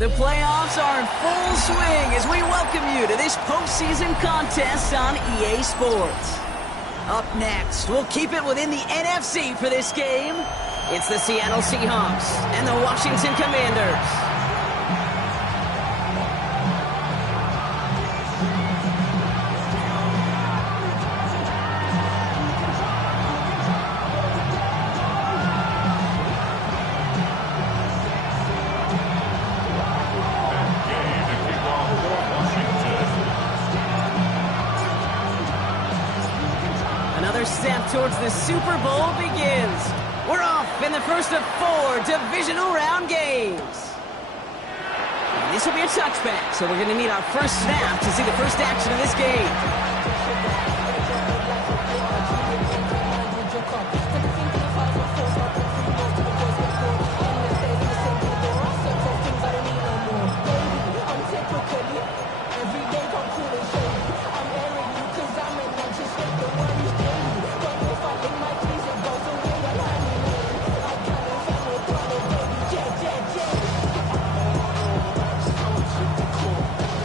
The playoffs are in full swing as we welcome you to this postseason contest on EA Sports. Up next, we'll keep it within the NFC for this game. It's the Seattle Seahawks and the Washington Commanders. Step towards the Super Bowl begins. We're off in the first of 4 divisional round games. And this will be a touchback, so we're going to need our first snap to see the first action of this game.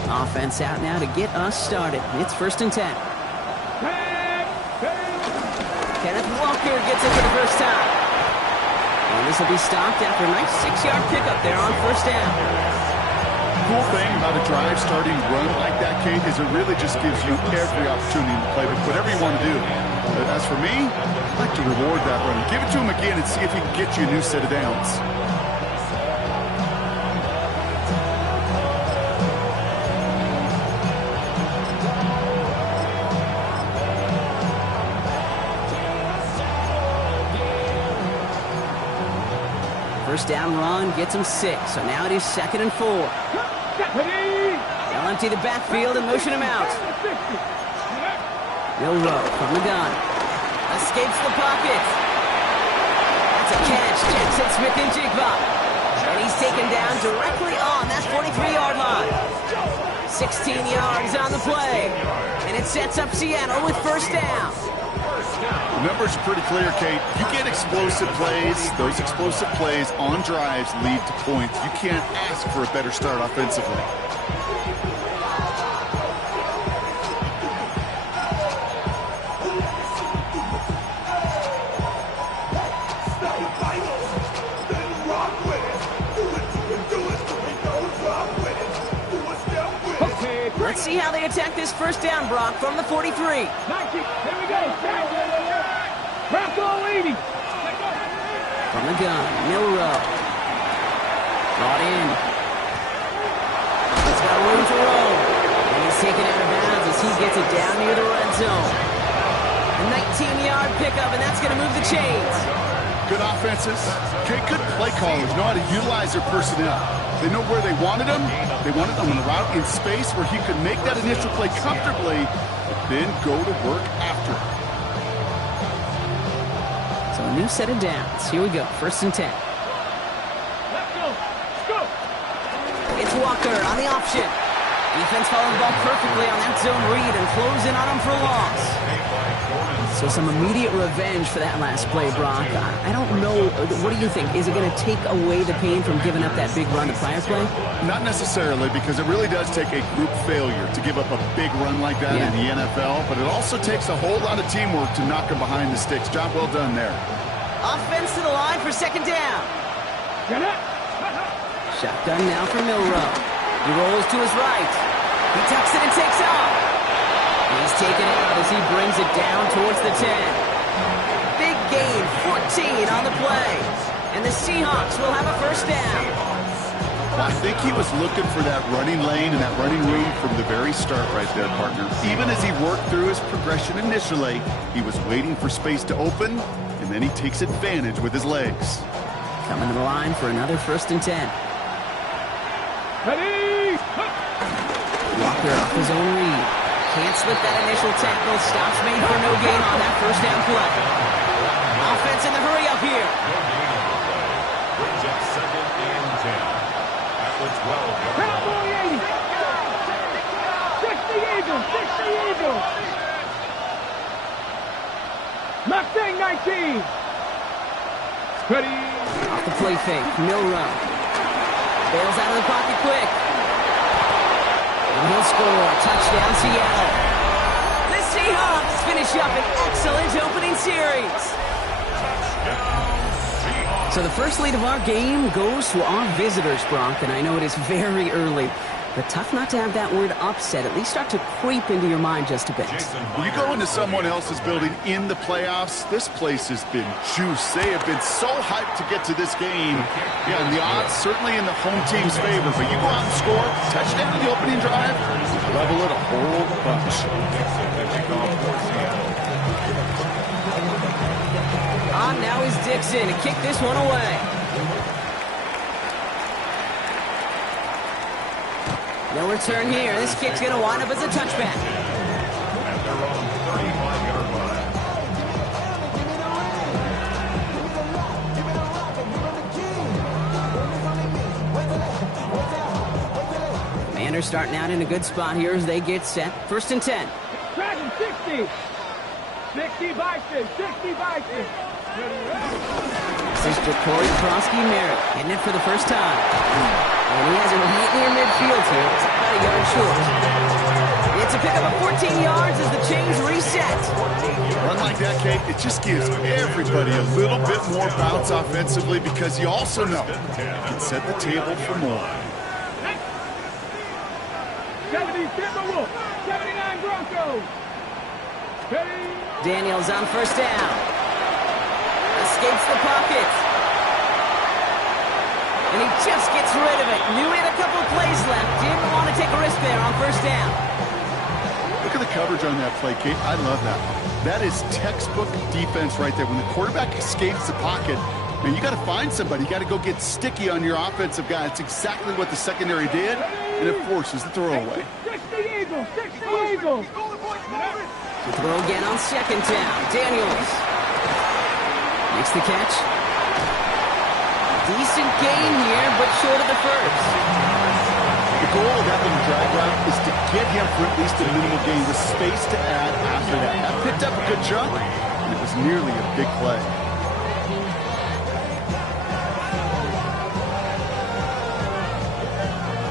Offense out now to get us started. It's 1st and 10. Kenneth Walker gets it for the first time. And this will be stopped after a nice 6-yard pickup there on 1st down. Cool thing about a drive starting run like that, Kate, is it really just gives you every opportunity to play with whatever you want to do. But as for me, I'd like to reward that run. Give it to him again and see if he can get you a new set of downs. First down run gets him 6, so now it is 2nd and 4. They'll empty the backfield and motion him out. Milroe from the gun. Escapes the pocket. That's a catch. Jackson Smith-Njigba. And he's taken down directly on that 43-yard line. 16 yards on the play. And it sets up Seattle with 1st down. The numbers are pretty clear, Kate. You get explosive plays. Those explosive plays on drives lead to points. You can't ask for a better start offensively. Let's see how they attack this 1st down, Brock, from the 43. 19. Here we go. Bronco 80. From the gun, Milroe. Brought in. He's got room to roll. And he's taken out of bounds as he gets it down near the red zone. A 19-yard pickup, and that's going to move the chains. Good offenses. Okay, good play callers know how to utilize their personnel. They know where they wanted him. They wanted him on the route in space where he could make that initial play comfortably, but then go to work after it. So a new set of downs. Here we go. 1st and 10. Let's go. Let's go. It's Walker on the option. Defense following the ball perfectly on that zone read and close in on him for a loss. So some immediate revenge for that last play, Brock. I don't know. What do you think? Is it going to take away the pain from giving up that big run to prior play? Not necessarily, because it really does take a group failure to give up a big run like that in the NFL, but it also takes a whole lot of teamwork to knock him behind the sticks. Job well done there. Offense to the line for 2nd down. Shotgun now for Milroe. He rolls to his right. He tucks it and takes off. He's taken out as he brings it down towards the 10. Big gain, 14 on the play. And the Seahawks will have a 1st down. Well, I think he was looking for that running lane and that running room from the very start right there, partner. Even as he worked through his progression initially, he was waiting for space to open, and then he takes advantage with his legs. Coming to the line for another 1st and 10. Ready? Walker off his own read. Can't slip that initial tackle. Stops made for no gain on that 1st down play. Offense in the hurry up here. 19. Ready. Off the play fake, Milrow. Bails out of the pocket quick. And he'll score. Touchdown, Seattle. The Seahawks finish up an excellent opening series. So the first lead of our game goes to our visitors, Brock, and I know it is very early, but tough not to have that word upset at least start to creep into your mind just a bit. When you go into someone else's building in the playoffs, this place has been juiced. They have been so hyped to get to this game. Yeah, and the odds certainly in the home team's favor, but you go out and score, touchdown in the opening drive, level it a whole bunch. On now is Dixon to kick this one away. No return here. This kick's going to wind up as a touchback. Commanders starting out in a good spot here as they get set. 1st and 10. Dragon 60. 60 Vikings. 60 Vikings. This is Corey Krosky-Merritt hitting it for the first time. And he has it right near midfield here. It's about a yard short. It's a pickup of 14 yards as the chains reset. Run like that, Kate, it just gives everybody a little bit more bounce offensively because you also know you can set the table for more. 70 Timberwolves. 79 Broncos. Ready. Daniels on 1st down. Escapes the pocket. And he just gets rid of it. Knew he had a couple of plays left. Didn't want to take a risk there on 1st down. Look at the coverage on that play, Kate. I love that. That is textbook defense right there. When the quarterback escapes the pocket, man, you got to find somebody. You got to go get sticky on your offensive guy. It's exactly what the secondary did, and it forces the throwaway. 60 Eagles. 60 Eagles. To throw again on 2nd down. Daniels makes the catch. Decent gain here, but short of the first. The goal of that little drag route is to get him for at least a minimal gain with space to add after that. That picked up a good chunk, and it was nearly a big play.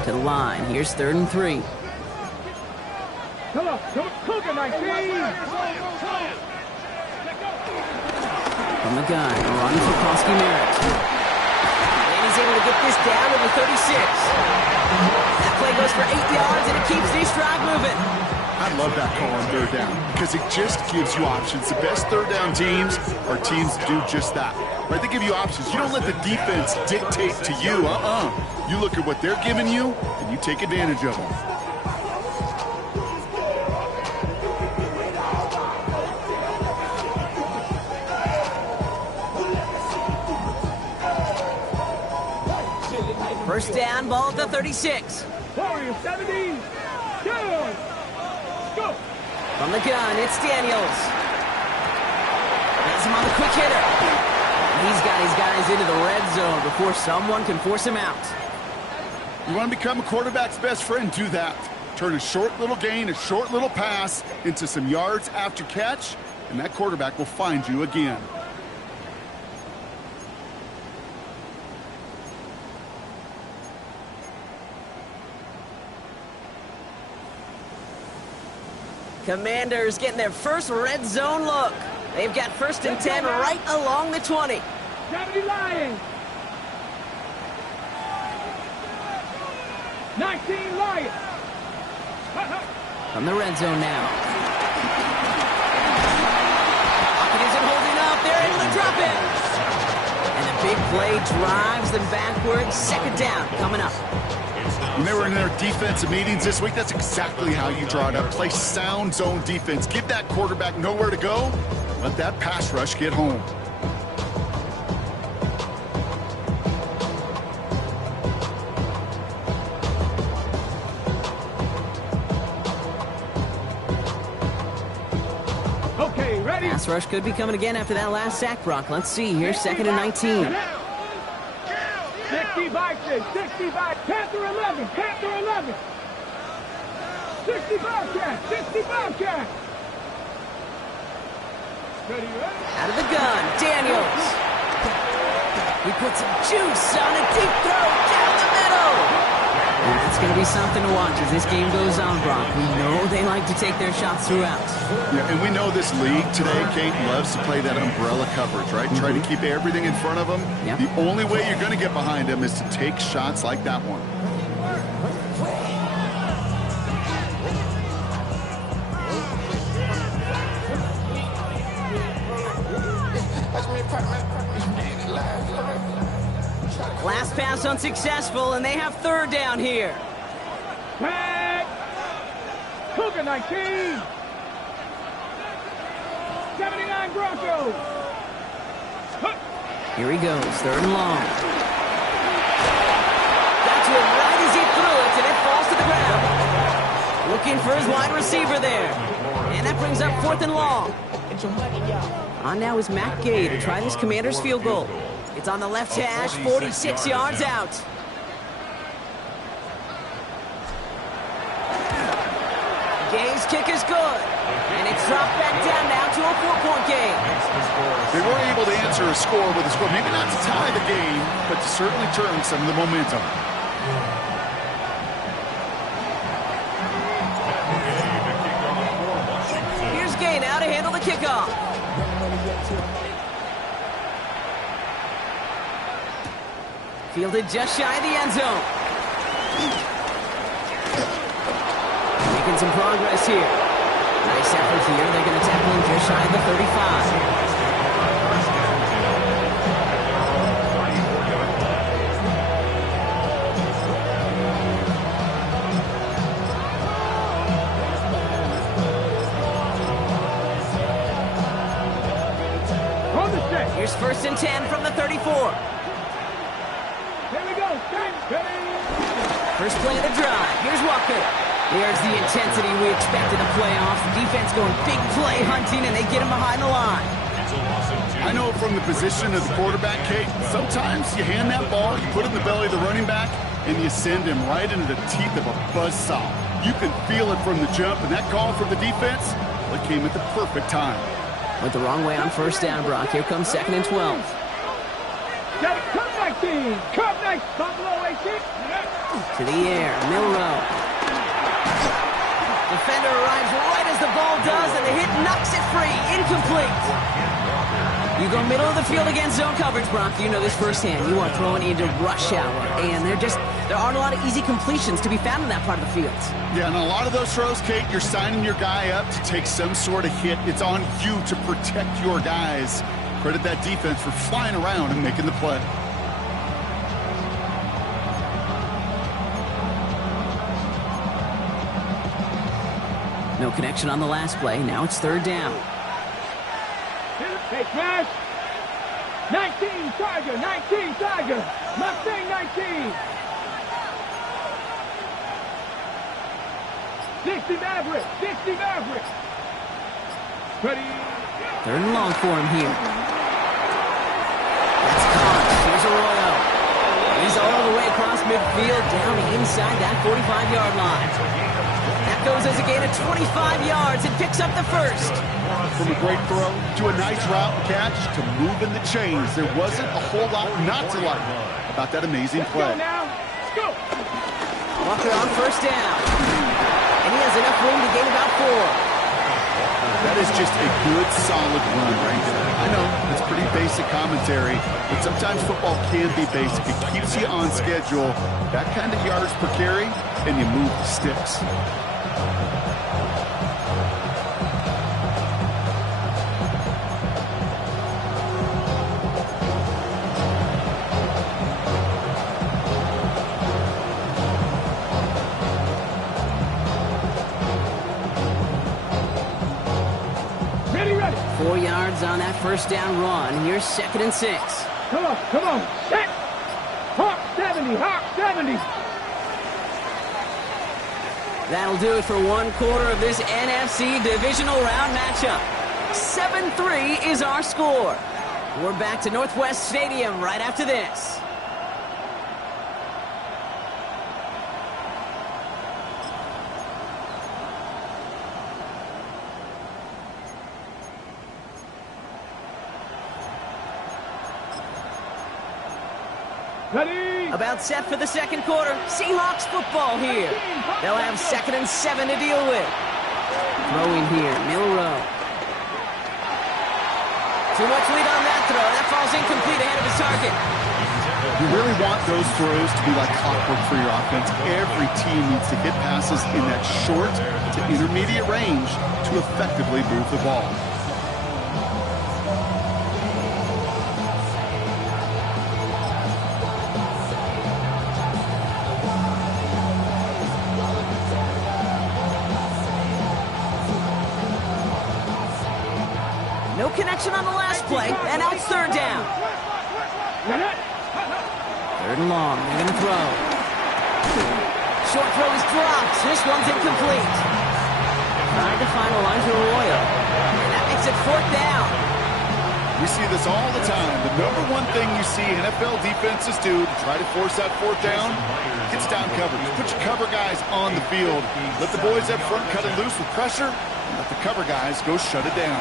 To the line. Here's 3rd and 3. Come on. Cougar 19. From the gun, running for Krosky-Merritt. And he's able to get this down to the 36. That play goes for 8 yards, and it keeps this drive moving. I love that call on 3rd down because it just gives you options. The best 3rd down teams are teams that do just that. Right? They give you options. You don't let the defense dictate to you. You look at what they're giving you, and you take advantage of them. First down, ball at the 36. Warriors 70. Go. From the gun, it's Daniels. Has him on the quick hitter. He's got his guys into the red zone before someone can force him out. You want to become a quarterback's best friend? Do that. Turn a short little gain, a short little pass into some yards after catch, and that quarterback will find you again. Commanders getting their first red zone look. They've got 1st and 10 right along the 20. 70 Lions. 19 Lions. From the red zone now. Pocket isn't holding up. They're able to drop it. And the big play drives them backwards. 2nd down coming up. When they were in their defensive meetings this week, that's exactly how you draw it up. Play sound zone defense. Give that quarterback nowhere to go. Let that pass rush get home. Okay, ready? Pass rush could be coming again after that last sack, Brock. Let's see here. 2nd and 19. 60 Vikings. 60 Vikings. Panther 11. Panther 11. 60 Bobcats. 60 Bobcats. Out of the gun, Daniels. He puts some juice on a deep throw down the middle. And it's going to be something to watch as this game goes on, Brock. We know they like to take their shots throughout. Yeah, and we know this league today, Kate, loves to play that umbrella coverage, right? Try to keep everything in front of them. Yep. The only way you're going to get behind them is to take shots like that one. Last pass unsuccessful, and they have third down here. Tag! Cougar 19! 79 Broncos! Here he goes, third and long. Got to it right as he threw it, and it falls to the ground. Looking for his wide receiver there. And that brings up fourth and long. On now is Matt Gay to try this Commander's field goal. It's on the left hash, 46 yards out. Gay's kick is good. And it's dropped back down now to a 4-point game. They were able to answer a score with a score. Maybe not to tie the game, but to certainly turn some of the momentum. Here's Gay now to handle the kickoff. Fielded just shy of the end zone. Making some progress here. Nice effort here. They're going to tackle him just shy of the 35. Here's first and 10 from the 34. First play of the drive. Here's Walker. There's the intensity we expect in the playoffs. Defense going big play hunting, and they get him behind the line. I know from the position of the quarterback, Kate, sometimes you hand that ball, you put it in the belly of the running back, and you send him right into the teeth of a buzzsaw. You can feel it from the jump, and that call from the defense, well, it came at the perfect time. Went the wrong way on first down, Brock. Here comes second and 12. Cup 19! Cup 19! Buffalo 18! To the air, Milrow. Defender arrives right as the ball does, and the hit knocks it free. Incomplete. You go middle of the field against zone coverage, Brock. You know this firsthand. You are throwing into rush hour, and there aren't a lot of easy completions to be found in that part of the field. Yeah, and a lot of those throws, Kate, you're signing your guy up to take some sort of hit. It's on you to protect your guys. Credit that defense for flying around and making the play. No connection on the last play. Now it's third down. Hey, smash! 19 Tiger! 19 Tiger! Mustang 19! 60 Maverick! 60 Maverick! Ready? Third and long for him here. That's caught. Here's Arroyo. He's all the way across midfield, down inside that 45-yard line. That goes as a gain of 25 yards and picks up the first. From a great throw to a nice route and catch to moving the chains. There wasn't a whole lot not to like about that amazing play. Let's go now. Let's go. Walker on first down. And he has enough room to gain about 4. That is just a good, solid run right there. I know, it's pretty basic commentary, but sometimes football can be basic. It keeps you on schedule, that kind of yards per carry, and you move the sticks. Ready, ready. 4 yards on that first down run. Here's second and 6. Come on, come on. Set. Hawk 70, Hawk 70. That'll do it for one quarter of this NFC divisional round matchup. 7-3 is our score. We're back to Northwest Stadium right after this. Ready. About set for the second quarter. Seahawks football here. They'll have 2nd and 7 to deal with. Throwing here, Milroe. Too much lead on that throw. That falls incomplete ahead of his target. You really want those throws to be like clockwork for your offense. Every team needs to hit passes in that short to intermediate range to effectively move the ball. No connection on the last play, and now it's 3rd down. 3rd and long, they're going to throw. Short throw is dropped. This one's incomplete. Trying to find Elijah Arroyo. And that makes it 4th down. We see this all the time. The number one thing you see NFL defenses do to try to force that 4th down, it's down coverage. Put your cover guys on the field. Let the boys up front cut it loose with pressure, and let the cover guys go shut it down.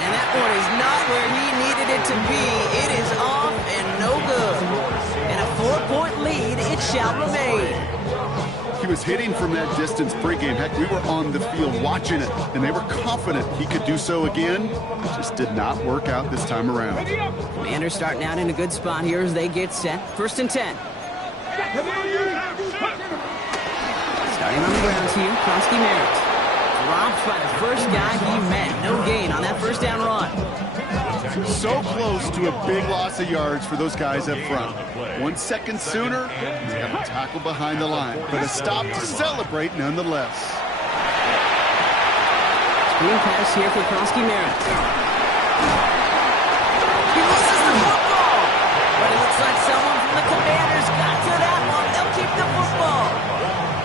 And that one is not where he needed it to be. It is off and no good. And a 4-point lead, it shall remain. He was hitting from that distance pregame. Heck, we were on the field watching it, and they were confident he could do so again. It just did not work out this time around. Commanders starting out in a good spot here as they get set. 1st and 10. Starting on the grounds here, Kronsky Merritt. Dropped by the first guy he met. No gain on that 1st down run. So close to a big loss of yards for those guys up front. 1 second sooner, he's got a tackle behind the line. But a stop to celebrate nonetheless. Screen pass here for Kronsky Merritt. He loses the football. But it looks like someone from the Commanders got to that one. They'll keep the football.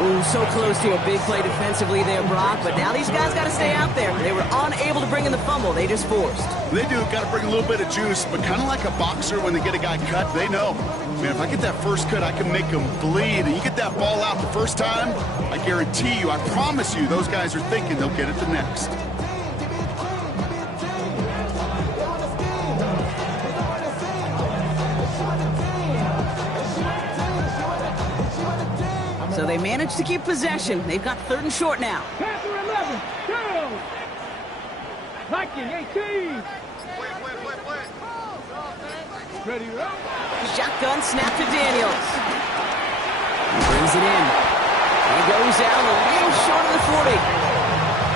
Ooh, so close to a big play defensively there, Brock. But now these guys got to stay out there. They were unable to bring in the fumble. They just forced. They do. Got to bring a little bit of juice. But kind of like a boxer when they get a guy cut, they know, man, if I get that first cut, I can make him bleed. And you get that ball out the first time, I guarantee you, I promise you, those guys are thinking they'll get it the next. So they managed to keep possession. They've got 3rd and short now. Panther 11. Go. Viking 18. Ready to roll. Shotgun snap to Daniels. He brings it in. He goes out a little short of the 40.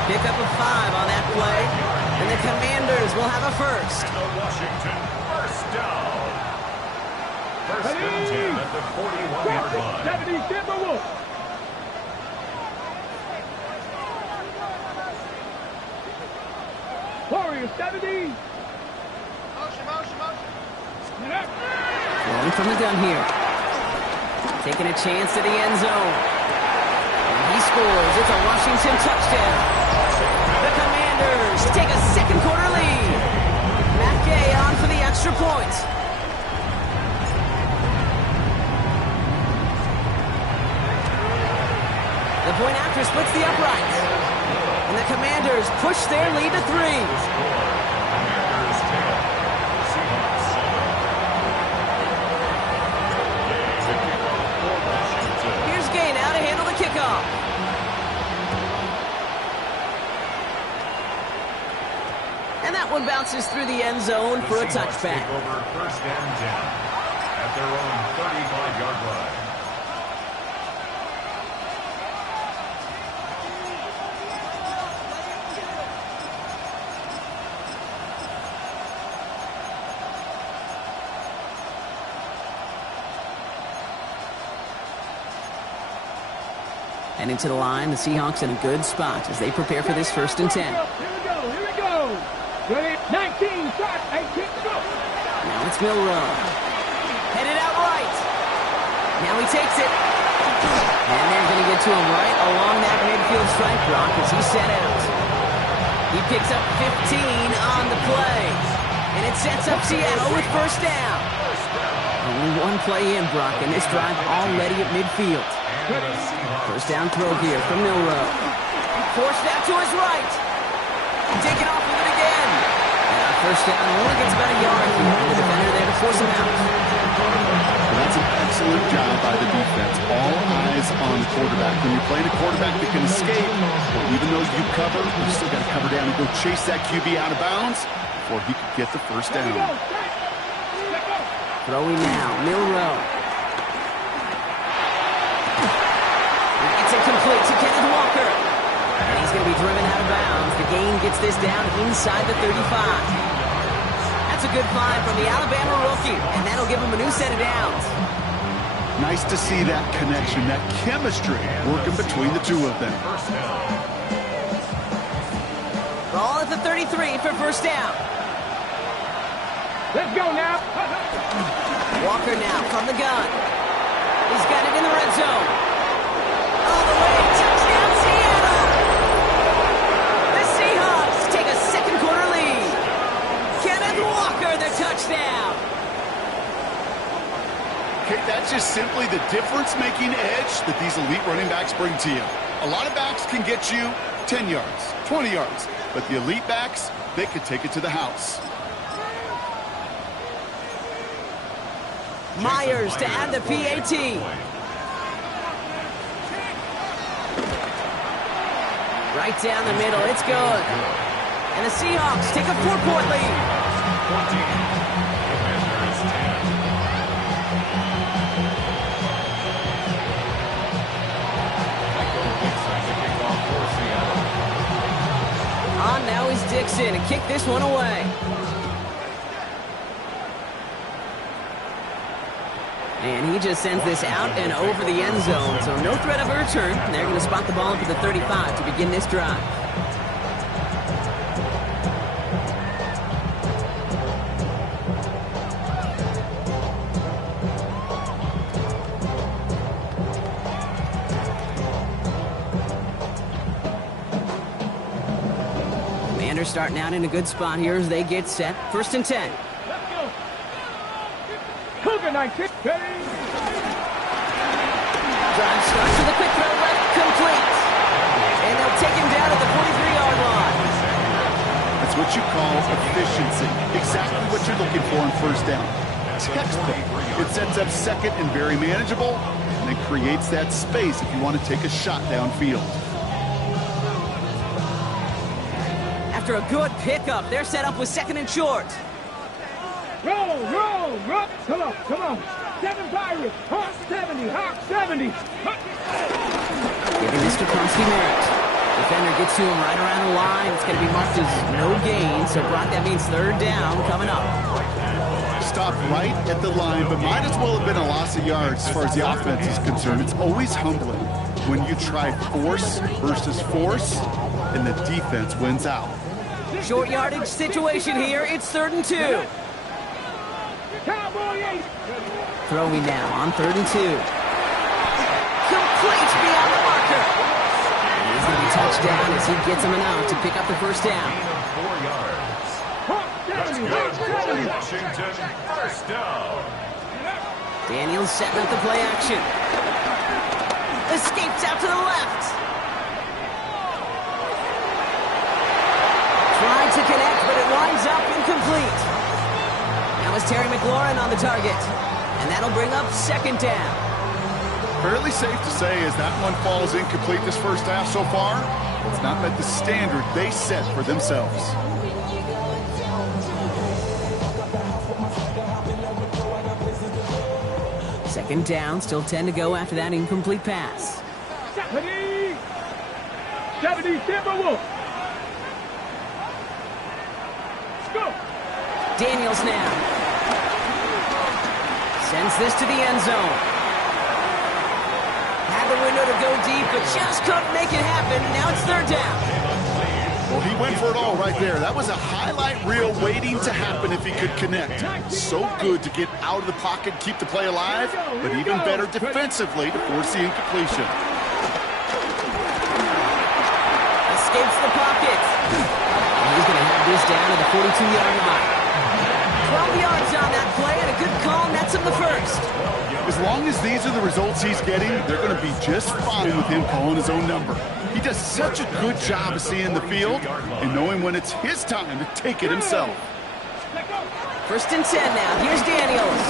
Pick up a 5 on that play. And the Commanders will have a 1st. Washington, 1st down. 1st and 10 at the 41-yard line. 70 Timberwolves. Warriors 70. Rolling from the gun here. Taking a chance to the end zone. And he scores. It's a Washington touchdown. The Commanders take a 2nd quarter lead. Matt Gay on for the extra point. The point after splits the uprights. And the Commanders push their lead to 3. Kickoff. And that one bounces through the end zone for a touchback. Over 1st and 10 at their own 35-yard line. Heading to the line, the Seahawks in a good spot as they prepare for this 1st and 10. Here we go. Ready, 19, shot, 18, go. Now it's Milroe. Headed out right. Now he takes it. And they're going to get to him right along that midfield strike block as he's set out. He picks up 15 on the play. And it sets up Seattle with 1st down. Only one play in, Brock, and this drive already at midfield. 1st down throw here from Milroe. Forced out to his right. Taken off with it again. And a First down only gets about a yard here. The defender there to force him out. Well, that's an excellent job by the defense. All eyes on the quarterback. When you're playing a quarterback that can escape, well, even though you cover, you still got to cover down and go chase that QB out of bounds before he could get the first down. Throwing now, Milroe. It's incomplete to Kenneth Walker. And he's going to be driven out of bounds. The gain gets this down inside the 35. That's a good find from the Alabama rookie, and that'll give him a new set of downs. Nice to see that connection, that chemistry working between the two of them. Ball at the 33 for first down. Let's go now. Walker now from the gun. He's got it in the red zone. All the way, touchdown Seattle! The Seahawks take a second quarter lead. Kenneth Walker, the touchdown. Okay, that's just simply the difference-making edge that these elite running backs bring to you. A lot of backs can get you 10 yards, 20 yards, but the elite backs, they could take it to the house. Myers to add the PAT. Right down the middle, it's good. And the Seahawks take a 4-point lead. 14. Commanders 10. On now is Dixon to kick this one away. And he just sends this out and over the end zone, so no threat of a return. They're going to spot the ball up at the 35 to begin this drive. Commanders starting out in a good spot here as they get set. First and 10. Cougar 19. Drive starts with a quick throw left, complete. And they'll take him down at the 43-yard line. That's what you call efficiency. Exactly what you're looking for on first down. Textbook. It sets up second and very manageable, and it creates that space if you want to take a shot downfield. After a good pickup, they're set up with second and short. Roll, roll, roll. Come on, come on. 7 Pirates. Hawk 70, Hawk 70. Giving this to Kronsky Merritt. Defender gets to him right around the line. It's going to be marked as no gain. So, Brock, that means third down coming up. Stop right at the line, but might as well have been a loss of yards as far as the offense is concerned. It's always humbling when you try force versus force, and the defense wins out. Short yardage situation here. It's 3rd and 2. Cowboy 8. Throwing now on 3rd and 2. Complete beyond the marker. And he's going to be touchdown as he gets him enough to pick up the first down. 4 yards. Hawk 70, Hawk 70. Washington, first down. Daniels setting up the play action. Escapes out to the left. Tried to connect, but it winds up incomplete. Now is Terry McLaurin on the target. And that'll bring up second down. Fairly safe to say as that one falls incomplete this first half so far, it's not met the standard they set for themselves. Second down, still 10 to go after that incomplete pass. 70. 70 Timberwolves. Let's go. Daniels now. Sends this to the end zone. Had the window to go deep, but just couldn't make it happen. Now it's third down. Well, he went for it all right there. That was a highlight reel waiting to happen if he could connect. So good to get out of the pocket, keep the play alive, but even better defensively to force the incompletion. Escapes the pocket. And he's going to have this down to the 42-yard line. 12 yards on that play, and a good call nets him the first. As long as these are the results he's getting, they're going to be just fine with him calling his own number. He does such a good job of seeing the field and knowing when it's his time to take it himself. First and 10 now. Here's Daniels.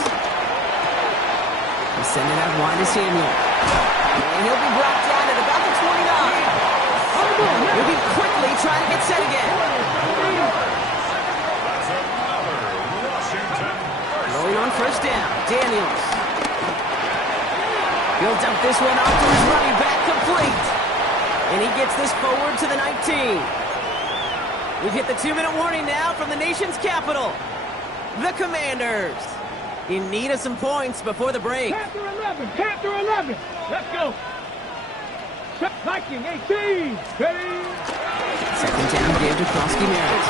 He's sending out wide to Samuel. And he'll be brought down at about the 29. He'll be quickly trying to get set again. That's another Washington first. Going on first down. Daniels. He'll dump this one off to his running back, complete. And he gets this forward to the 19. We've hit the 2-minute warning now from the nation's capital. The Commanders in need of some points before the break. Panther 11, Panther 11. Let's go. Viking 18. Ready? Second down, give to Krosky-Merritt.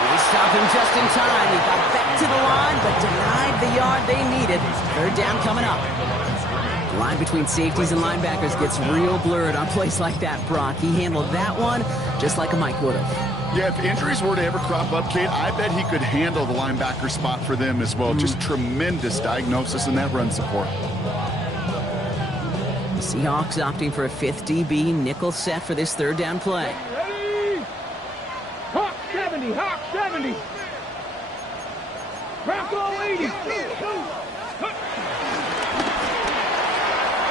They stop him just in time. He got back to the line, but denied the yard they needed. Third down coming up. The line between safeties and linebackers gets real blurred on plays like that, Brock. He handled that one just like a Mike would have. Yeah, if injuries were to ever crop up, Kate, I bet he could handle the linebacker spot for them as well. Just tremendous diagnosis in that run support. The Seahawks opting for a fifth DB nickel set for this third down play. Ready? Hawk 70, Hawk 70. Bronco 80.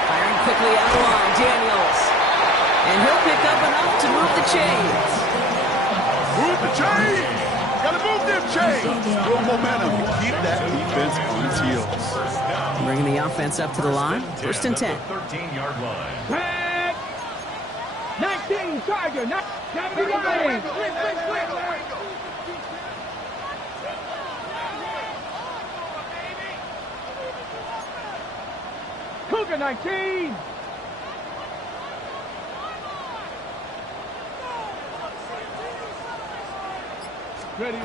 Firing quickly out of the line, Daniels. And he'll pick up enough to move the chains. Move the chains! Gotta move them chains! Build momentum. Keep that defense on its heels. Bringing the offense up to the line. First and 10. 13-yard line. Back. 19, Tiger. 79. Cougar 19. Ready?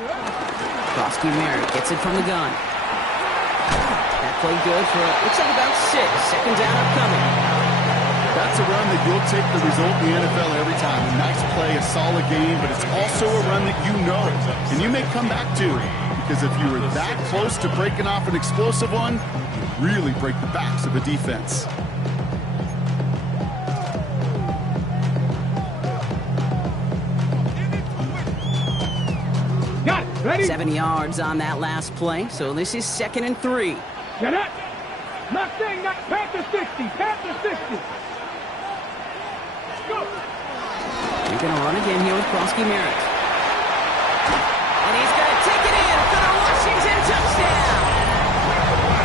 Krosky-Merritt gets it from the gun. That play good for, looks like about 6. Second down upcoming. That's a run that you'll take the result in the NFL every time. A nice play, a solid game, but it's also a run that you know and you may come back to. Because if you were that close to breaking off an explosive one, you really break the backs of the defense. Got it. Ready? 7 yards on that last play, so this is 2nd and 3. Get up. Mustang, not Panther 60. Panther 60. Go. You're going to run again here with Krosky-Merritt. And he's going to take it in for the Washington touchdown.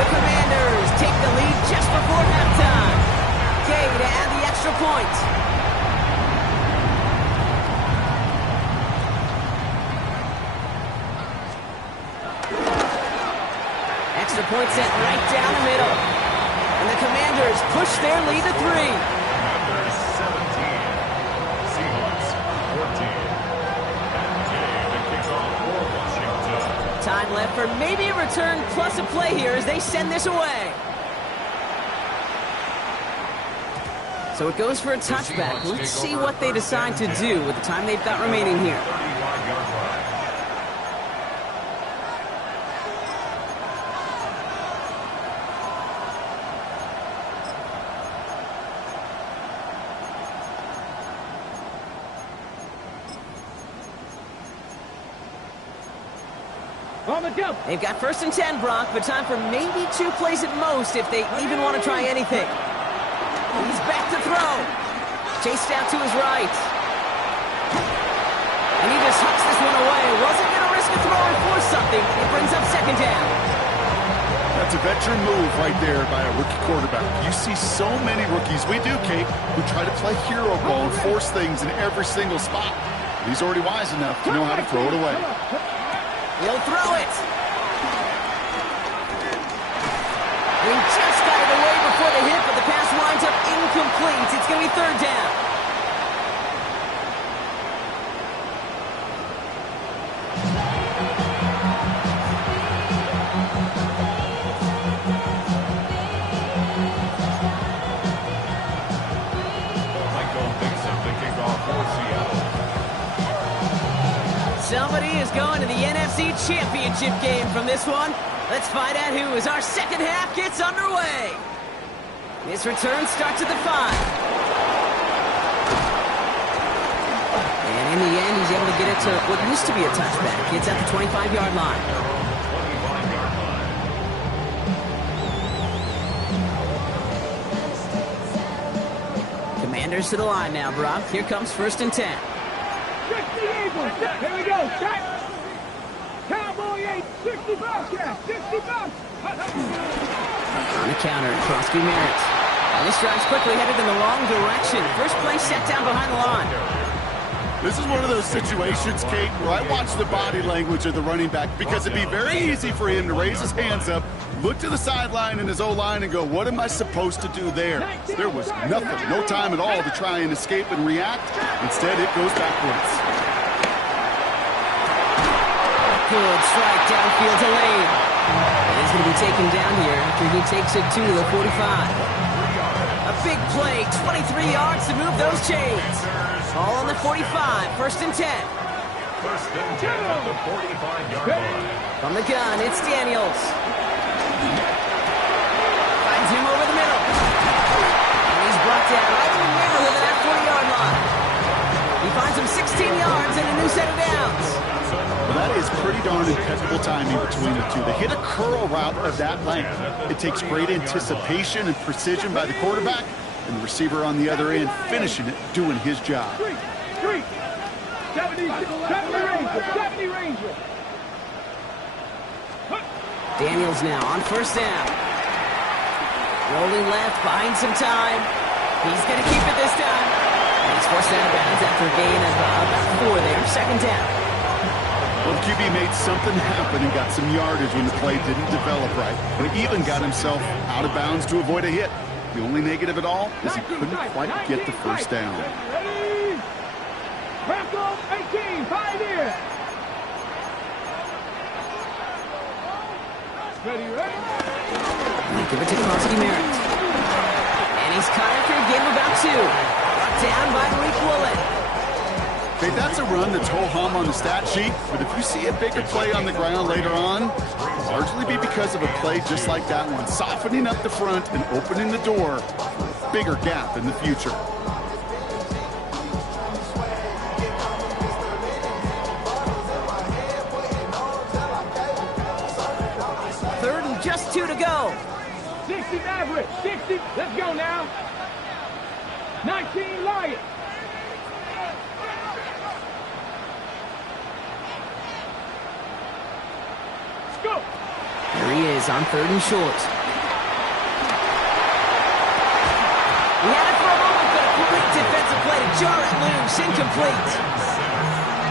The Commanders take the lead just before halftime. Gay to add the extra point. Extra point sent right down the middle. And the Commanders push their lead to 3. Commanders 17. Seahawks 14. And Gay to kick off for Washington. Time left for maybe a return plus a play here as they send this away. So it goes for a touchback. Let's see what they decide to do with the time they've got remaining here. 35-yard line. On the jump. They've got first and 10, Brock, but time for maybe 2 plays at most if they even want to try anything. He's back to throw. Chased out to his right. And he just hucks this one away. Wasn't going to risk a throw and force something. It brings up second down. That's a veteran move right there by a rookie quarterback. You see so many rookies, we do, Kate, who try to play hero ball and force things in every single spot. He's already wise enough to know how to throw it away. He'll throw it. And he just got it away before the hit, but the pass winds up incomplete. It's going to be third down. Michael Dixon to kick off for Seattle. Somebody is going to the NFC Championship game from this one. Let's find out who as our second half gets underway. This return starts at the 5. And in the end, he's able to get it to what used to be a touchback. It's at the 25-yard line. 25 Defenders to the line now, Brock. Here comes 1st and 10. 60 Eagles. Here we go. Check. Cowboy 8. 60 bucks. Yeah. 60 bucks. On the counter, Krosky Merritt. And this drive's quickly headed in the wrong direction. First play set down behind the line. This is one of those situations, Kate, where I watch the body language of the running back because it'd be very easy for him to raise his hands up, look to the sideline in his O-line and go, what am I supposed to do there? There was nothing, no time at all to try and escape and react. Instead, it goes backwards. Good strike downfield to Lane. He's going to be taken down here after he takes it to the 45. A big play, 23 yards to move those chains. All on the 45, 1st and 10. 1st and 10 at the 45-yard line. From the gun, it's Daniels. Finds him over the middle. And he's brought down right in the neighborhood of that 40-yard line. He finds him 16 yards and a new set of downs. Well, that is pretty darn impeccable timing between the two. They hit a curl route of that length. It takes great anticipation and precision by the quarterback, and the receiver on the other end finishing it, doing his job. 70 Ranger. 70 Ranger. Daniels now on 1st down. Rolling left, buying some time. He's going to keep it this time. And he's forced out of bounds after a gain of about 4 there. 2nd down. Well, the QB made something happen and got some yardage when the play didn't develop right. But he even got himself out of bounds to avoid a hit. The only negative at all is he couldn't quite get the 1st down. Ready? Broncos 18, 5 here. Ready, ready? They give it to Krosky Merritt. And he's caught after a gain of about 2. Brought down by Malik Woolen. Okay, that's a run that's ho-hum on the stat sheet, but if you see a bigger play on the ground later on, it'll largely be because of a play just like that one, softening up the front and opening the door for a bigger gap in the future. Third and just 2 to go. 60 Maverick. 60. Let's go now. 19 Lions. Go. Here he is on 3rd and short. He had it for a moment, but a quick defensive play to jar it loose, incomplete.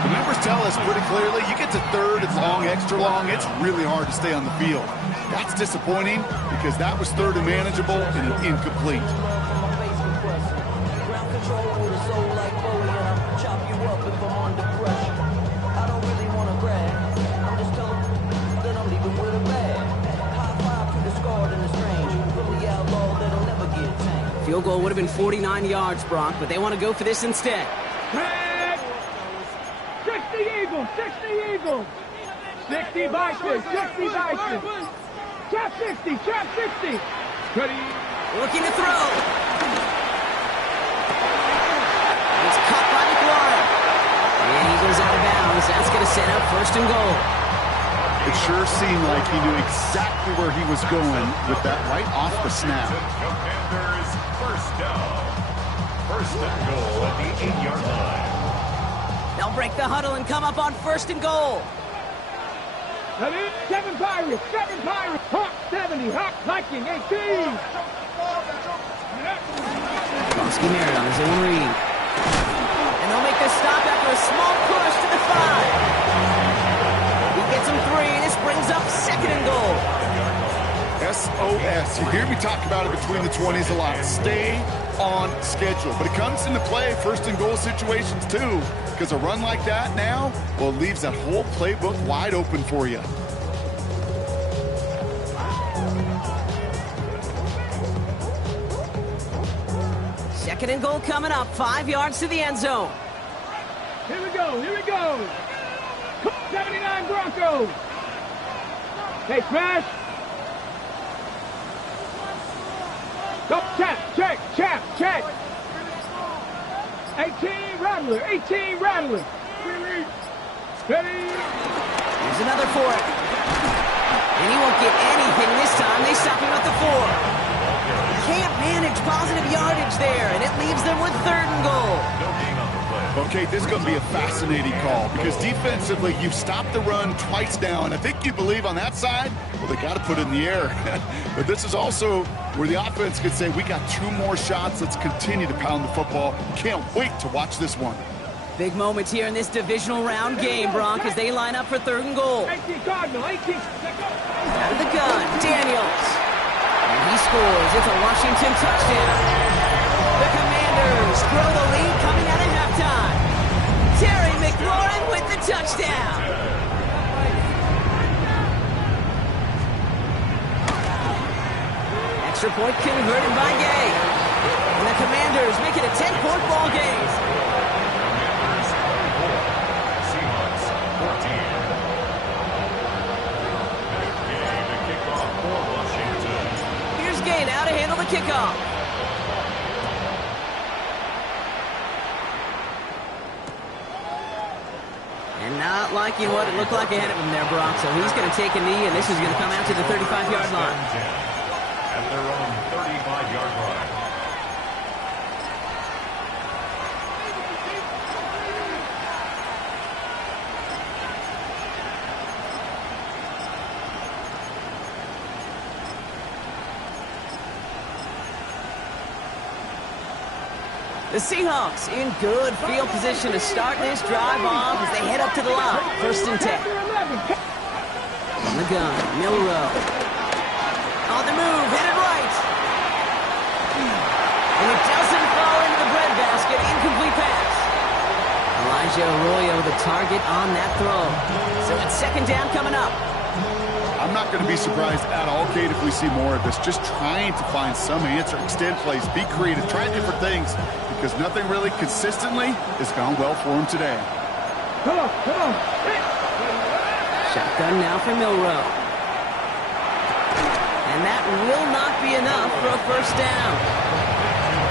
The numbers tell us pretty clearly, you get to 3rd, it's long, extra long, it's really hard to stay on the field. That's disappointing because that was 3rd and manageable and an incomplete. Ground control with a soul like Bowie, and I'll chop you up if I'm under pressure. I don't really want to brag. I'm just telling that I'm leaving with a bag. High five to the scarred and the strange. From the outlaw that'll never get tamed. Field goal would have been 49 yards, Brock, but they want to go for this instead. Red. 60 Eagles. 60 Eagles. 60 Vikings. 60 Vikings. Trap 60. Trap 60. Ready. Looking to throw. It's caught by McLaurin. And he goes out of bounds. That's going to set up 1st and goal. It sure seemed like he knew exactly where he was going with that right off the snap. Commanders 1st down. 1st and goal at the 8-yard line. They'll break the huddle and come up on 1st and goal. Ready? 7 Pirates. 7 Pirates. Hawk 70. Hawk Viking 18. Krosky Merritt on his own read. And they'll make this stop after a small push to the 5. He gets him 3. This brings up 2nd and goal. SOS. You hear me talk about it between the 20s a lot. Stay on schedule. But it comes into play 1st and goal situations too. Because a run like that now, well, it leaves that whole playbook wide open for you. Second and goal coming up. 5 yards to the end zone. Here we go. Here we go. 79 Broncos. Hey, Smash. Go, check. 18 Rattler. 18 Rattler. Ready. Here's another for it. And he won't get anything this time. They stop him at the 4. Can't manage positive yardage there, and it leaves them with 3rd and goal. No gain on the play. Okay, this is going to be a fascinating call because defensively, you've stopped the run twice now, and I think you believe on that side, well, they got to put it in the air. But this is also where the offense could say, we got 2 more shots. Let's continue to pound the football. Can't wait to watch this one. Big moments here in this divisional round game, Bronk, as they line up for 3rd and goal. 18 Cardinal, 18. Out of the gun, Daniels. And he scores. It's a Washington touchdown. The Commanders grow the lead coming out of halftime. Terry McLaurin with the touchdown. Extra point converted by Gay. And the Commanders make it a 10-point ball game. Seahawks 14. Gay, the kickoff for Washington. Here's Gay now to handle the kickoff. And not liking what it looked like ahead of him there, Brock. So he's going to take a knee, and this is going to come out to the 35-yard line. At their own 35-yard line. The Seahawks in good field position to start this drive off as they head up to the line. 1st and 10. On the gun, Milrow. On the move, headed right. And it doesn't fall into the breadbasket. Incomplete pass. Elijah Arroyo the target on that throw. So it's 2nd down coming up. I'm not going to be surprised at all, Kate, if we see more of this. Just trying to find some answer, extend plays, be creative, try different things, because nothing really consistently has gone well for him today. Come on, come on. Shotgun now for Milrow. And that will not be enough for a 1st down.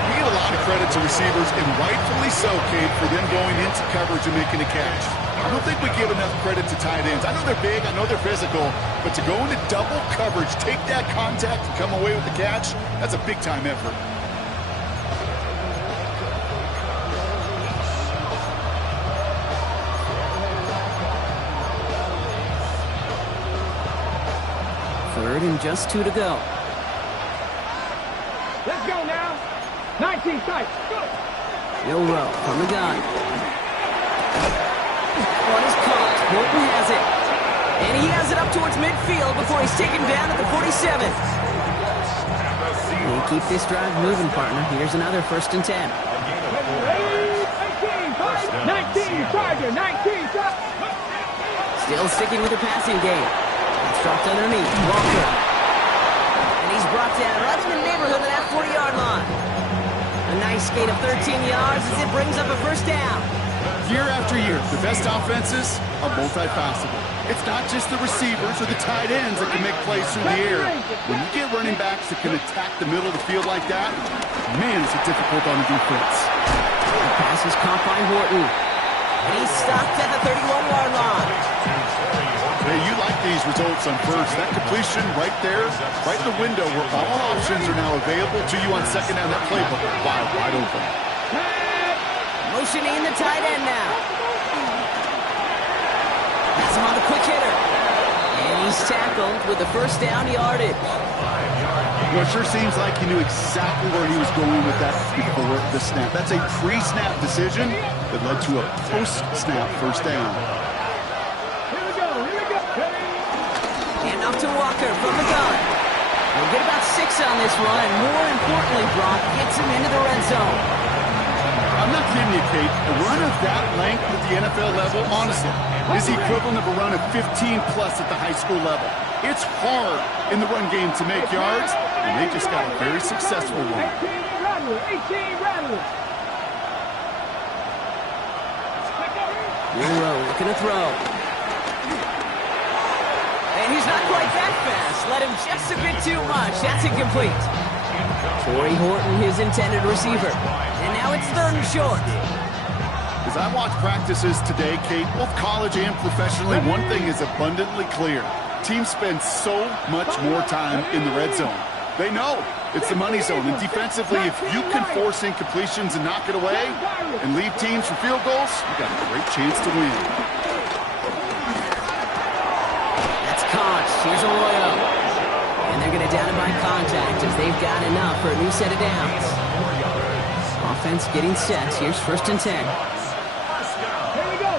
We give a lot of credit to receivers, and rightfully so, Kate, for them going into coverage and making a catch. I don't think we give enough credit to tight ends. I know they're big, I know they're physical, but to go into double coverage, take that contact, and come away with the catch, that's a big-time effort. Third and just 2 to go. Let's go now. 19 sights. Go. Milrow from the gun. That one is caught. Horton has it. And he has it up towards midfield before he's taken down at the 47. They keep this drive moving, partner. Here's another 1st and 10. 19, Charger, 19, Charger. Still sticking with the passing game. It's dropped underneath. Walker. And he's brought down right in the neighborhood of that 40-yard line. A nice gain of 13 yards as it brings up a 1st down. Year after year, the best offenses are multifaceted. It's not just the receivers or the tight ends that can make plays through the air. When you get running backs that can attack the middle of the field like that, man, is it difficult on the defense. The pass is caught by Horton. And he's stopped at the 31-yard line. Hey, you like these results on first. That completion right there, right in the window where all options are now available to you on 2nd down. That playbook wide open. Motioning the tight end now. That's him on the quick hitter. And he's tackled with the 1st down yardage. Well, it sure seems like he knew exactly where he was going with that before the snap. That's a pre-snap decision that led to a post-snap 1st down. Here we go. And up to Walker from the gun. We'll get about 6 on this run, and more importantly, Brock gets him into the red zone. I'm not kidding you, Kate. A run of that length at the NFL level, honestly, is the equivalent of a run of 15-plus at the high school level. It's hard in the run game to make yards, and they just got a very successful one. 18 Rattler. Milrow looking to throw. And he's not quite that fast. Let him just a bit too much. That's incomplete. Torrey Horton, his intended receiver. And now it's 3rd and short. As I watch practices today, Kate, both college and professionally, one thing is abundantly clear. Teams spend so much more time in the red zone. They know It's the money zone, and defensively, if you can force incompletions and knock it away and leave teams for field goals, you got a great chance to win. That's caught. Here's Arroyo. And they're going to down it by contact as they've got enough for a new set of downs. Offense getting set. Here's 1st and 10. Here we go.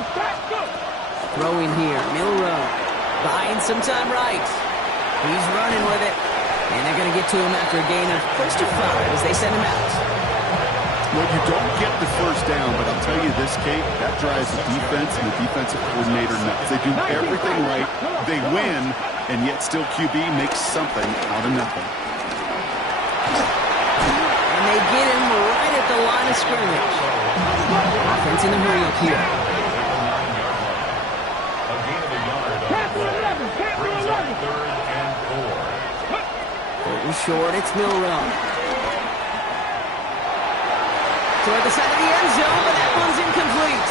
Throwing here. Milroe. Buying some time right. He's running with it. And they're going to get to him after a gain of close to 5 as they send him out. Well, you don't get the first down, but I'll tell you this, Kate, that drives the defense and the defensive coordinator nuts. They do everything right, they win, and yet still QB makes something out of nothing. And they get him right at the line of scrimmage. Offense in the hurry up here. A gain of a yard on the play. Brings up 3rd and 4. Short, it's Milroe. Toward the side of the end zone, but that one's incomplete.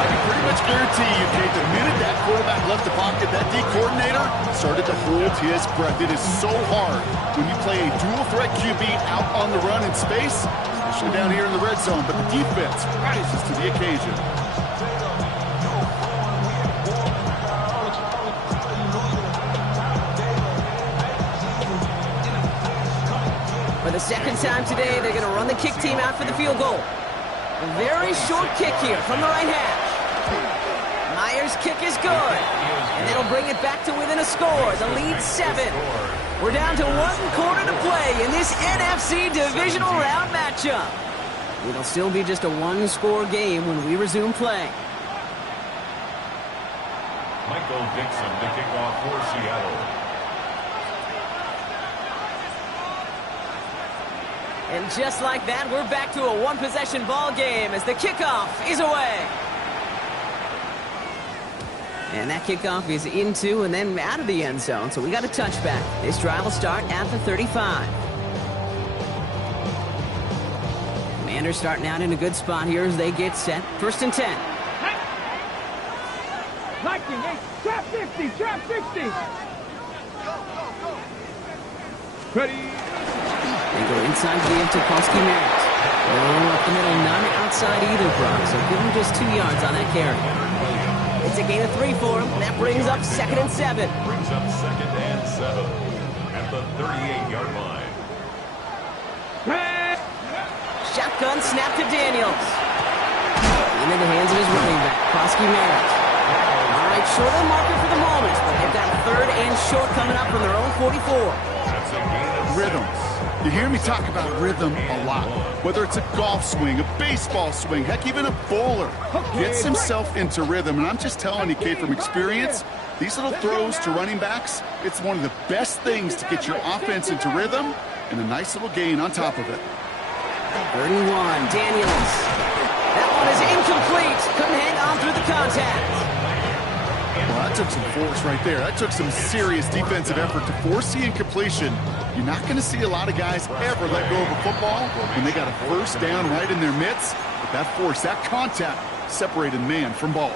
I can pretty much guarantee you, Kate, the minute that quarterback left the pocket, that D coordinator started to hold his breath. It is so hard when you play a dual-threat QB out on the run in space, especially down here in the red zone, but the defense rises to the occasion. For the second time today, they're going to run the kick team out for the field goal. A very short kick here from the right hash. Myers' kick is good. And it'll bring it back to within a score. The lead 7. We're down to 1 quarter to play in this NFC divisional round matchup. It'll still be just a 1-score game when we resume play. Michael Dixon to kick off for Seattle. And just like that, we're back to a 1-possession ball game as the kickoff is away. And that kickoff is into and then out of the end zone, so we got a touchback. This drive will start at the 35. Commanders starting out in a good spot here as they get set. 1st and 10. Lightning, trap 50, trap 60. Ready. They go inside to give to Polsky-Merritt. Oh, up the middle, none outside either, Brock. So give him just 2 yards on that carry. It's a gain of 3 for him. That brings up 2nd and 7. Brings up 2nd and 7 at the 38-yard line. Shotgun snap to Daniels. Into the hands of his running back, Polsky-Merritt. All right, short of the marker for the moment, but they've got 3rd and short coming up from their own 44. That's a gain of Rhythms. You hear me talk about rhythm a lot. Whether it's a golf swing, a baseball swing, heck, even a bowler gets himself into rhythm. And I'm just telling you, Kate, from experience, these little throws to running backs, it's one of the best things to get your offense into rhythm and a nice little gain on top of it. 31, Daniels. That one is incomplete. Couldn't hang on through the contact. Well, that took some force right there. That took some serious defensive effort to force the incompletion. You're not going to see a lot of guys ever let go of a football when they got a first down right in their midst. But that force, that contact, separated man from ball.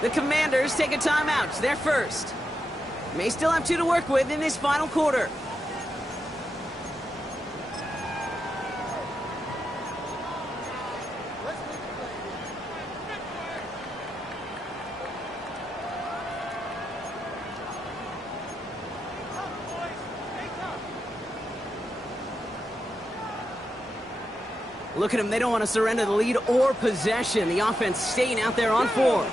The Commanders take a timeout. They're first. May still have 2 to work with in this final quarter. Look at them. They don't want to surrender the lead or possession. The offense staying out there on 4.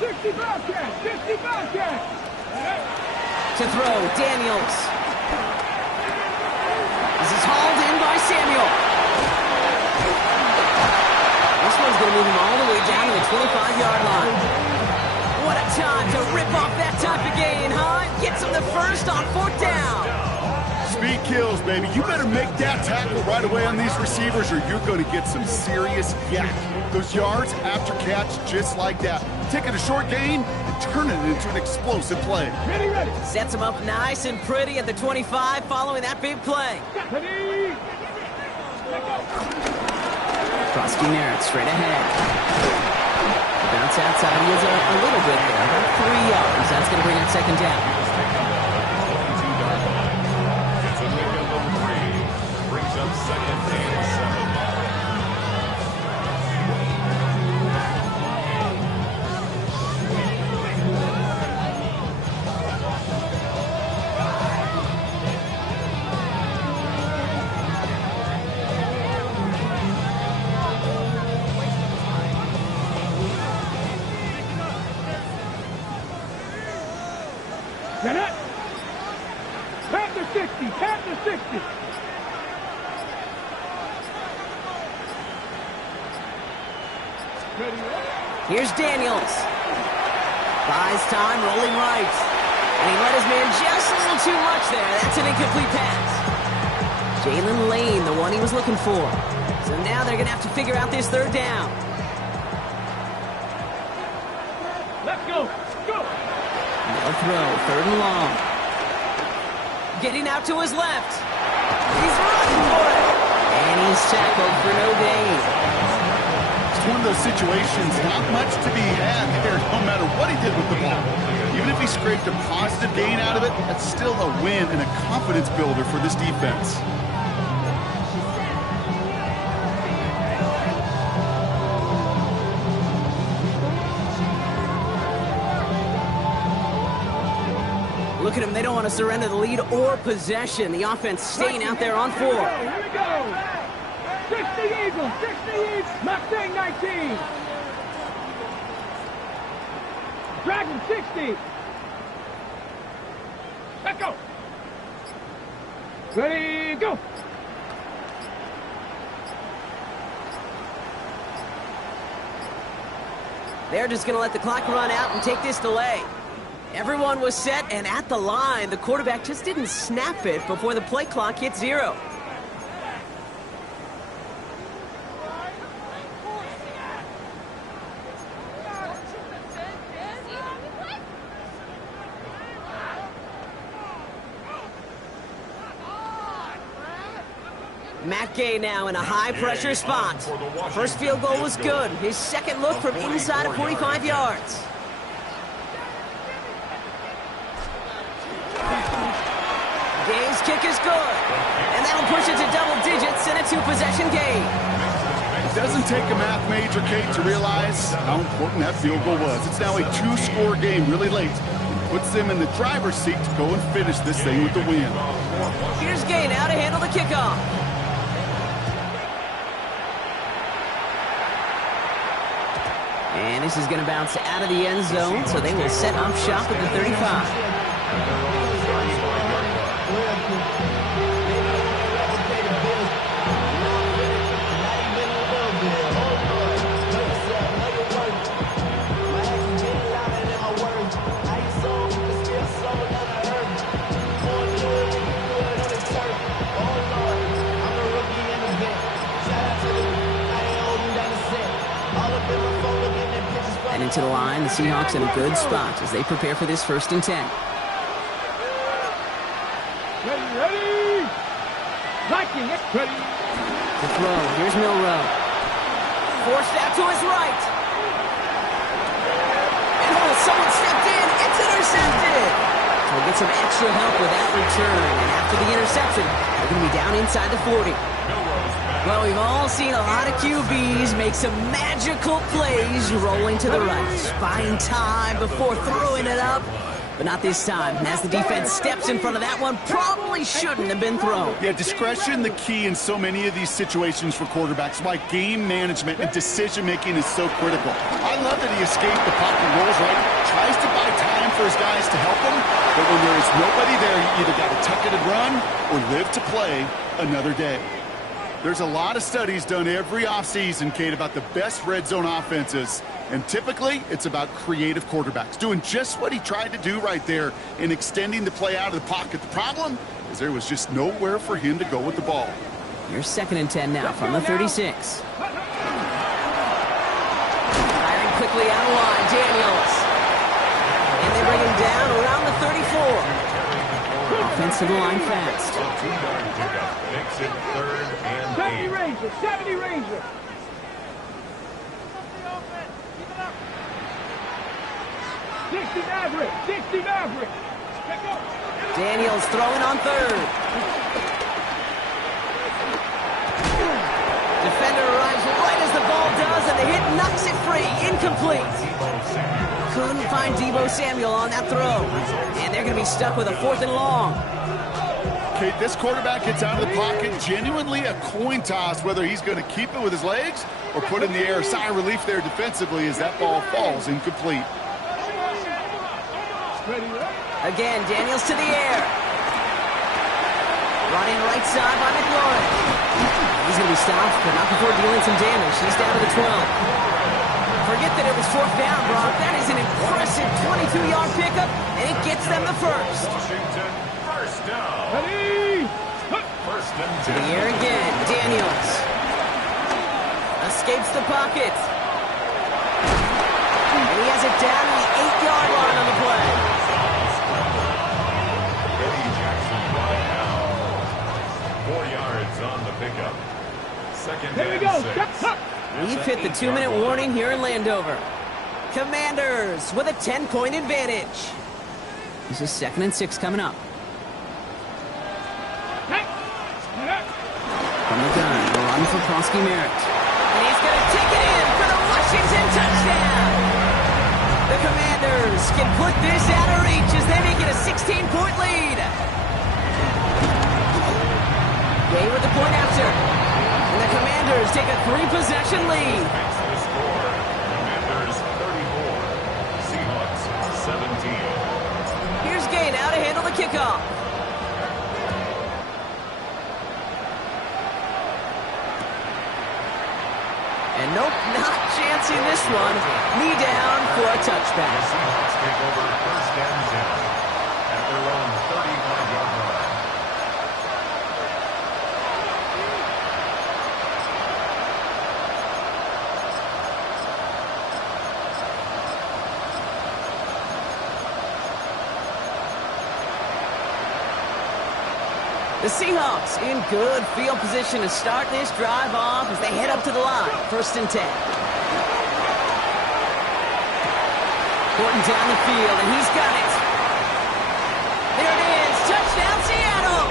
60 Bobcat, 60 Bobcat. To throw, Daniels. This is hauled in by Samuel. This one's going to move him all the way down to the 25-yard line. What a time to rip off that type of gain, huh? Gets him the first on 4th down. Speed kills, baby. You better make that tackle right away on these receivers or you're going to get some serious yak. Those yards after catch just like that. Taking a short gain and turning it into an explosive play. Ready, ready. Sets him up nice and pretty at the 25 following that big play. Ready. Polsky-Merritt straight ahead. Bounce outside. He is a little bit there. About 3 yards. That's going to bring up 2nd down. Kansas 60. Here's Daniels. Buys time, rolling right. And he let his man just a little too much there. That's an incomplete pass. Jalen Lane, the one he was looking for. So now they're going to have to figure out this third down. Let's go. Go. No throw, third and long. Getting out to his left. He's running for it. And he's tackled for no gain. It's one of those situations, not much to be had here, no matter what he did with the ball. Even if he scraped a positive gain out of it, that's still a win and a confidence builder for this defense. Look at them. They don't want to surrender the lead or possession. The offense staying out there on 4. Here we go. 60 Eagles. 60 Eagles. Mustang 19. Dragon 60. Let's go. Ready, go. They're just going to let the clock run out and take this delay. Everyone was set and at the line. The quarterback just didn't snap it before the play clock hit 0. Matt Gay now in a high-pressure spot. First field goal was good. His second look from inside of 45 yards. Gay's kick is good. And that'll push it to double digits in a 2-possession game. It doesn't take a math major, Kate, to realize how important that field goal was. It's now a 2-score game really late. It puts them in the driver's seat to go and finish this thing with the win. Here's Gay now to handle the kickoff. And this is going to bounce out of the end zone, so they will set up shop at the 35. And into the line, the Seahawks in a good spot as they prepare for this 1st and 10. Ready. Liking it. Ready. The throw, here's Milroe. Forced out to his right. And someone stepped in, it's intercepted. So we'll get some extra help with that return. And after the interception, they're going to be down inside the 40. Well, we've all seen a lot of QBs make some magical plays rolling to the right, buying time before throwing it up, but not this time. And as the defense steps in front of that one, probably shouldn't have been thrown. Yeah, discretion the key in so many of these situations for quarterbacks. Why game management and decision-making is so critical. I love that he escaped the pocket rolls right, tries to buy time for his guys to help him, but when there is nobody there, you either got to tuck it and run or live to play another day. There's a lot of studies done every offseason, Kate, about the best red zone offenses. And typically, it's about creative quarterbacks, doing just what he tried to do right there in extending the play out of the pocket. The problem is there was just nowhere for him to go with the ball. Here's 2nd and 10 now from the 36. Firing quickly out of line, Daniels. And they bring him down around the 34. Offense to the line fast. 2-yard pickup. Makes it 3rd and 70 Ranger. 70 Ranger. Maverick. 60 Maverick. Daniels throwing on 3rd. Defender arrives right as the ball does, and the hit knocks it free. Incomplete. Couldn't find Deebo Samuel on that throw. And they're going to be stuck with a 4th and long. Kate, this quarterback gets out of the pocket, genuinely a coin toss whether he's going to keep it with his legs or put it in the air. Sigh of relief there defensively as that ball falls incomplete. Again, Daniels to the air. Brought in right side by McLaurin. He's going to be stopped, but not before dealing some damage. He's down to the 12. Forget that it was fourth down, Brock. That is an impressive 22-yard pickup, and it gets them the first. Washington, first down. Ready? First and To the 10. air again. Daniels. Escapes the pocket. And he has it down to the 8-yard line on the play. Eddie Jackson brought it down. 4 yards on the pickup. Second Here we and go. 6. We've hit the 2-minute warning here in Landover. Commanders with a 10-point advantage. This is 2nd and 6 coming up. From the gun, a run for Prosky Merritt. And he's going to take it in for the Washington touchdown. The Commanders can put this out of reach as they make it a 16-point lead. Gay with the point after. And the Commanders take a 3-possession lead. Makes the score. Commanders 34. Seahawks 17. Here's Gay now to handle the kickoff. And nope, not chancing this one. Knee down for a The touchback. Seahawks take over first and 10 at their own 35-yard line. The Seahawks in good field position to start this drive off as they head up to the line. First and 10. Horton down the field, and he's got it. There it is. Touchdown, Seattle.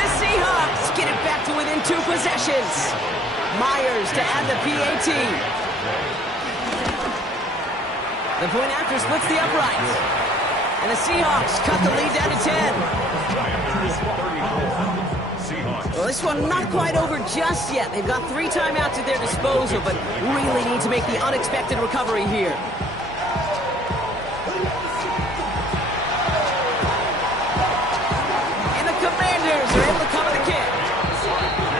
The Seahawks get it back to within 2 possessions. Myers to add the PAT. The point after splits the uprights. And the Seahawks cut the lead down to 10. Commanders 34. Seahawks. Well, this one not quite over just yet. They've got 3 timeouts at their disposal, but really need to make the unexpected recovery here. And the Commanders are able to cover the kick.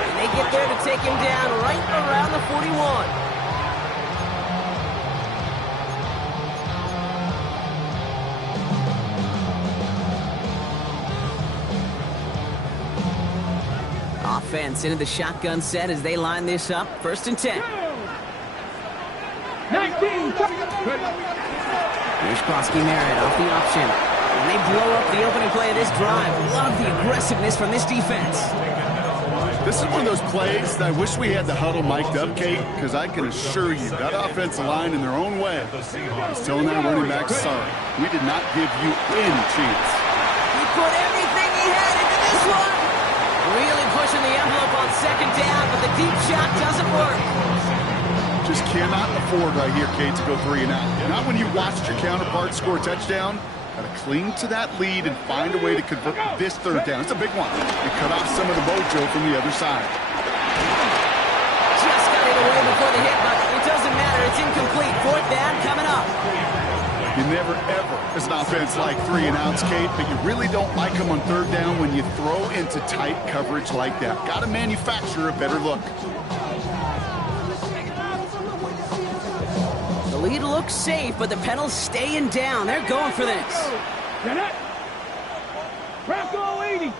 And they get there to take him down right around the 41. Offense into the shotgun set as they line this up. First and 10. 19. Here's Prosky Merritt off the option. And they blow up the opening play of this drive. Love the aggressiveness from this defense. This is one of those plays that I wish we had the huddle mic'd up, Kate, because I can assure you that offensive line in their own way is telling that running back, sorry, we did not give you any chance. He put everything he had into this one. Really pushing the envelope on second down, but the deep shot doesn't work. Just cannot afford right here, Kate, to go 3 and out. Not when you watched your counterpart score a touchdown. Got to cling to that lead and find a way to convert this third down. It's a big one. And cut off some of the mojo from the other side. Just got it away before the hit, but it doesn't matter. It's incomplete. Fourth down coming up. You never, ever, as an offense, like 3 and outs, Kate, but you really don't like them on third down when you throw into tight coverage like that. Got to manufacture a better look. The lead looks safe, but the pedals staying down. They're going for this. Get it. Bronco 80.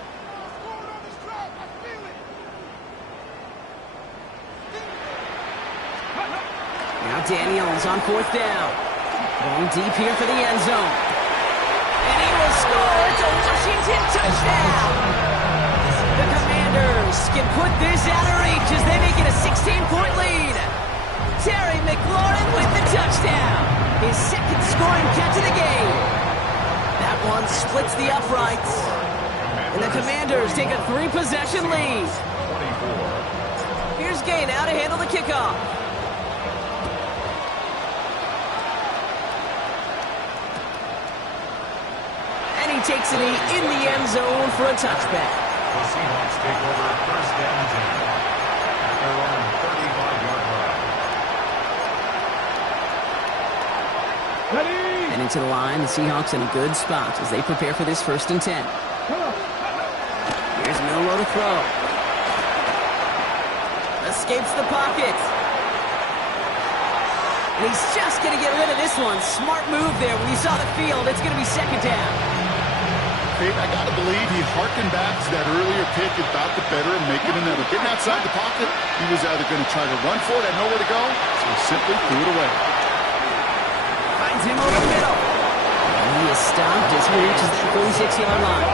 Now Daniels on fourth down. Going deep here for the end zone. And he will score. It's a Washington touchdown. The Commanders can put this out of reach as they make it a 16-point lead. Terry McLaurin with the touchdown. His second scoring catch of the game. That one splits the uprights. And the Commanders take a 3-possession lead. 24. Here's Gay now to handle the kickoff. And he takes it in the end zone for a touchback. The Seahawks take over first and 10 at their own 35-yard line. Ready. Heading to the line, the Seahawks in a good spot as they prepare for this first and 10. Come on. Here's Milroe to throw. Escapes the pocket. And he's just going to get rid of this one. Smart move there. When you saw the field, it's going to be second down. Hey, I got to believe he harkened back to that earlier pick and thought the better of making another. Getting outside the pocket, he was either going to try to run for it, had nowhere to go, so he simply threw it away. Finds him over the middle. And he is stopped as he reaches that 46-yard line.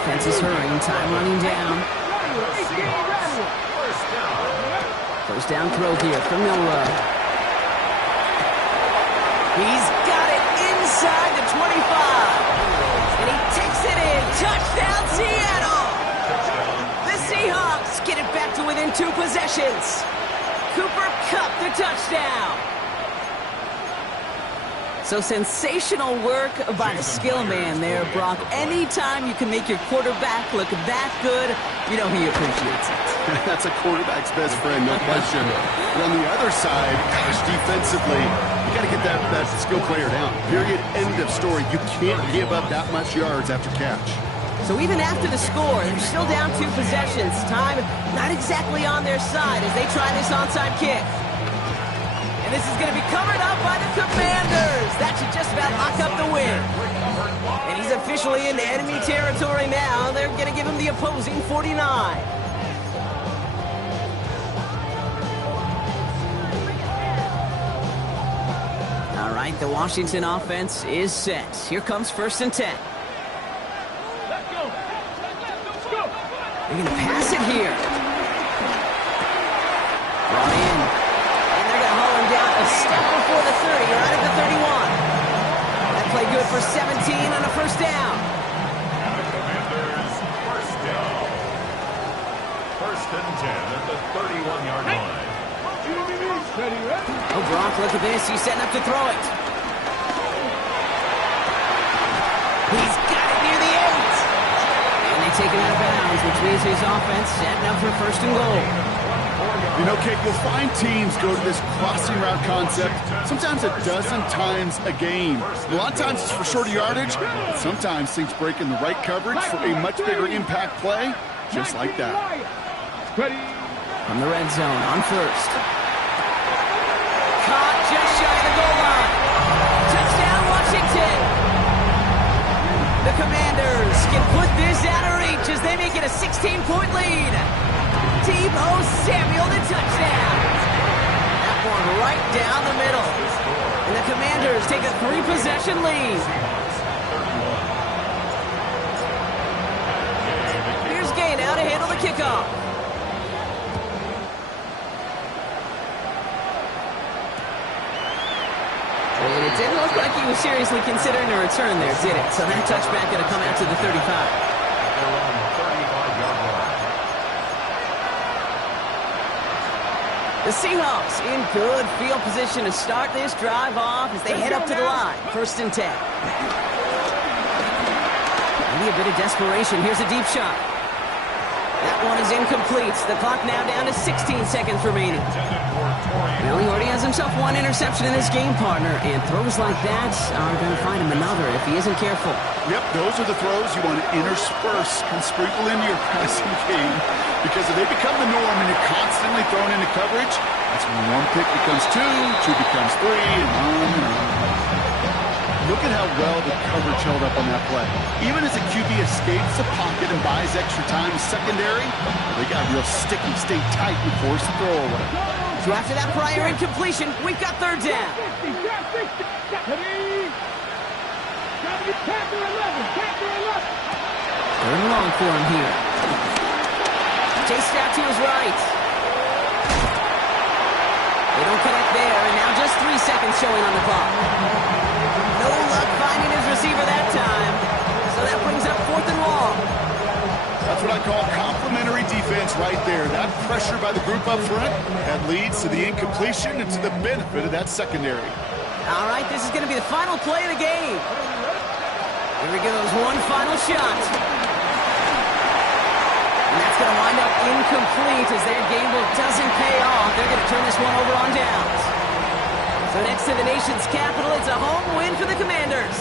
Offense is hurrying, time running down. First down throw here for Milroe. He's got it inside the 25. And he takes it in. Touchdown, Seattle! The Seahawks get it back to within 2 possessions. Cooper Kupp the touchdown. So sensational work by the skill man there, Brock. Anytime you can make your quarterback look that good, you know he appreciates it. That's a quarterback's best friend, no question. But on the other side, gosh, defensively, you got to get that skill player down. Period. End of story. You can't give up that much yards after catch. So even after the score, they're still down 2 possessions. Time not exactly on their side as they try this onside kick. And this is going to be covered up by the Commanders. That should just about lock up the win. And he's officially into enemy territory now. They're going to give him the opposing 49. All right, the Washington offense is set. Here comes 1st and 10. They're going to pass it here. Brought in. And they're going to haul him down a step before the 30, right at the 31. That play good for 17 on a first down. And the Commanders, first down. 1st and 10 at the 31-yard line. Oh, Brock, look at this. He's setting up to throw it. He's got it near the 8. And they take it out of bounds, which means his offense setting up for 1st and goal. You know, Kate, you'll find teams go to this crossing route concept sometimes a dozen times a game. A lot of times it's for shorter yardage, but sometimes things break in the right coverage for a much bigger impact play, just like that. From the red zone on 1st. Caught just shy of the goal line. Touchdown, Washington. The Commanders can put this out of reach as they make it a 16-point lead. Deebo Samuel, the touchdown. That one right down the middle. And the Commanders take a 3-possession lead. Here's Gay now to handle the kickoff. And it didn't look like he was seriously considering a return there, did it? So that touchback going to come out to the 35. The Seahawks in good field position to start this drive off as they head up to the line. 1st and 10. Maybe a bit of desperation. Here's a deep shot. That one is incomplete. The clock now down to 16 seconds remaining. Well, he already has himself 1 interception in this game, partner, and throws like that are going to find him another if he isn't careful. Yep, those are the throws you want to intersperse and sprinkle into your passing game, because if they become the norm and you're constantly thrown into coverage, that's when 1 pick becomes 2, 2 becomes 3, and on and on. Look at how well the coverage held up on that play. Even as a QB escapes the pocket and buys extra time secondary, they got real sticky, stay tight, and force the throw away. So after that prior incompletion, we've got 3rd down. 3rd and long for him here. Chased out to his right. They don't connect there, and now just 3 seconds showing on the clock. No luck finding his receiver that time. So that brings up 4th and long. That's what I call complementary defense right there. That pressure by the group up front, that leads to the incompletion and to the benefit of that secondary. All right, this is going to be the final play of the game. Here he goes, one final shot. And that's going to wind up incomplete as their gamble doesn't pay off. They're going to turn this one over on downs. So next to the nation's capital, it's a home win for the Commanders.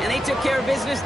And they took care of business.